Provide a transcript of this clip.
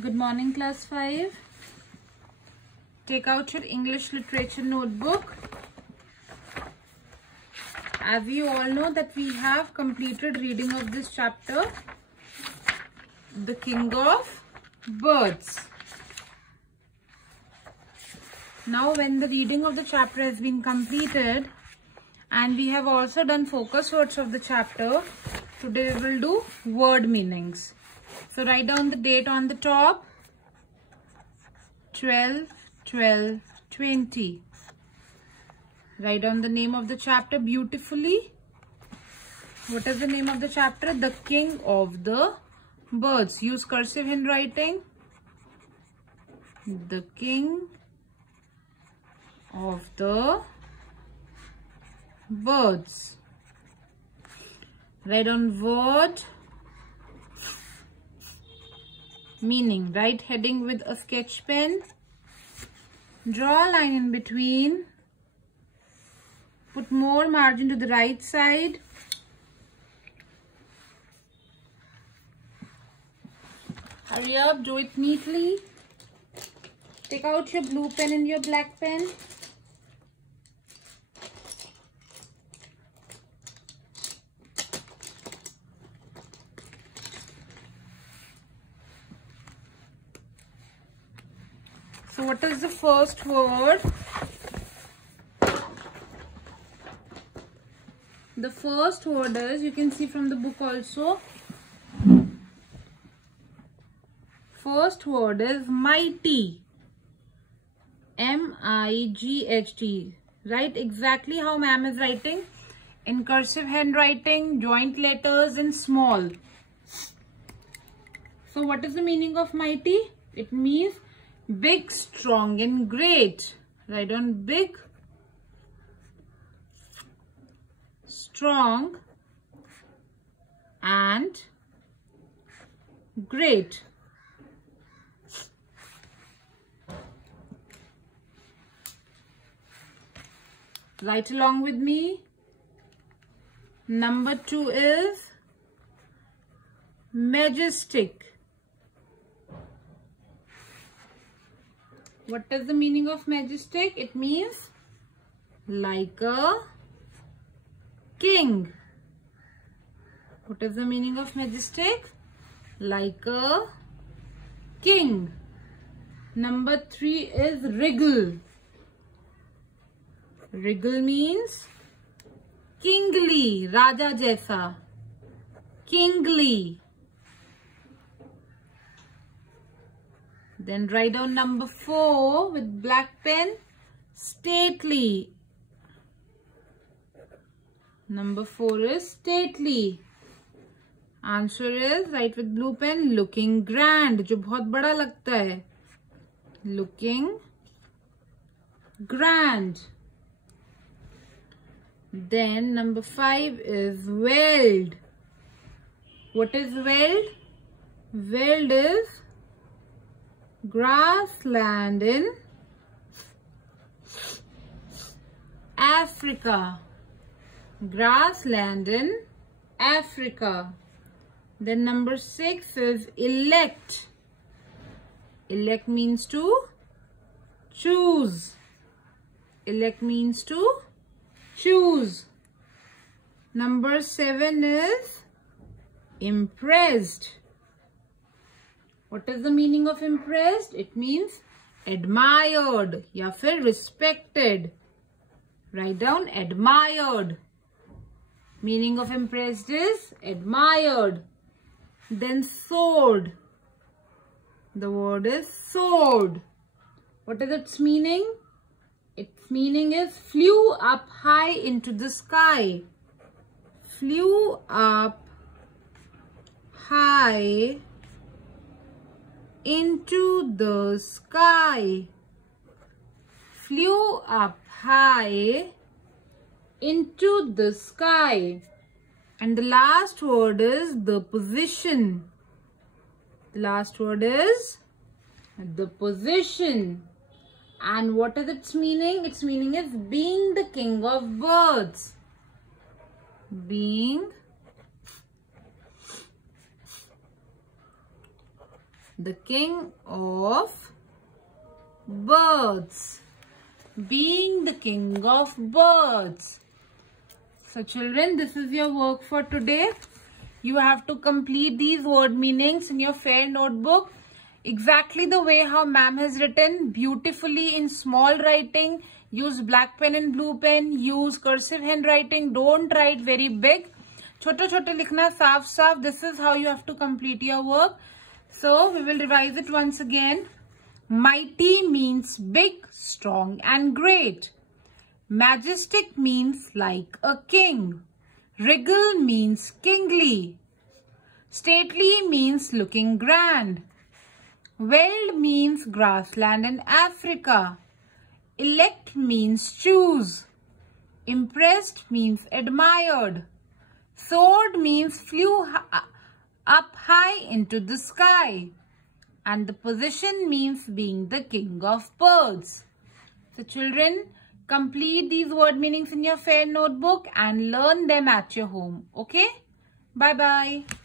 Good morning, class 5. Take out your English literature notebook. As you all know that we have completed reading of this chapter, The King of Birds. Now when the reading of the chapter has been completed and we have also done focus words of the chapter, today we will do word meanings. So write down the date on the top, 12/12/20. Write down the name of the chapter beautifully. What is the name of the chapter? The King of the Birds. Use cursive handwriting. The King of the Birds. Write down word meaning. Write heading with a sketch pen. Draw a line in between. Put more margin to the right side. Hurry up, do it neatly. Take out your blue pen and your black pen. So what is the first word? The first word is, you can see from the book also, first word is mighty. M-I-G-H-T. Write exactly how ma'am is writing. In cursive handwriting, joint letters in small. So what is the meaning of mighty? It means big, strong and great. Write down big, strong and great. Write along with me. Number 2 is majestic. What is the meaning of majestic? It means like a king. What is the meaning of majestic? Like a king. Number 3 is wriggle. Wriggle means kingly, Raja jaisa, kingly. Then write down number 4 with black pen, stately. Number 4 is stately. Answer is, write with blue pen, looking grand, जो बहुत बड़ा लगता है. Looking grand. Then number 5 is veld. What is veld? Veld is grassland in Africa. Grassland in Africa. Then number 6 is elect. Elect means to choose. Elect means to choose. Number 7 is impressed. What is the meaning of impressed? It means admired या फिर respected. Write down admired. Meaning of impressed is admired. Then sword. The word is sword. What is its meaning? Its meaning is flew up high into the sky. Flew up high into the sky. Flew up high into the sky. And the last word is the position. The last word is the position. And what is its meaning? Its meaning is being the king of birds. Being The king of birds. Being the king of birds. So children, this is your work for today. You have to complete these word meanings in your fair notebook exactly the way how ma'am has written, beautifully in small writing. Use black pen and blue pen. Use cursive handwriting. Don't write very big. Chota chota likhna, saaf saaf. This is how you have to complete your work. So we will revise it once again. Mighty means big, strong and great. Majestic means like a king. Regal means kingly. Stately means looking grand. Veld means grassland in Africa. Elect means choose. Impressed means admired. Soared means flew up high into the sky. And the position means being the king of birds. So children, complete these word meanings in your fair notebook and learn them at your home. Okay? Bye-bye.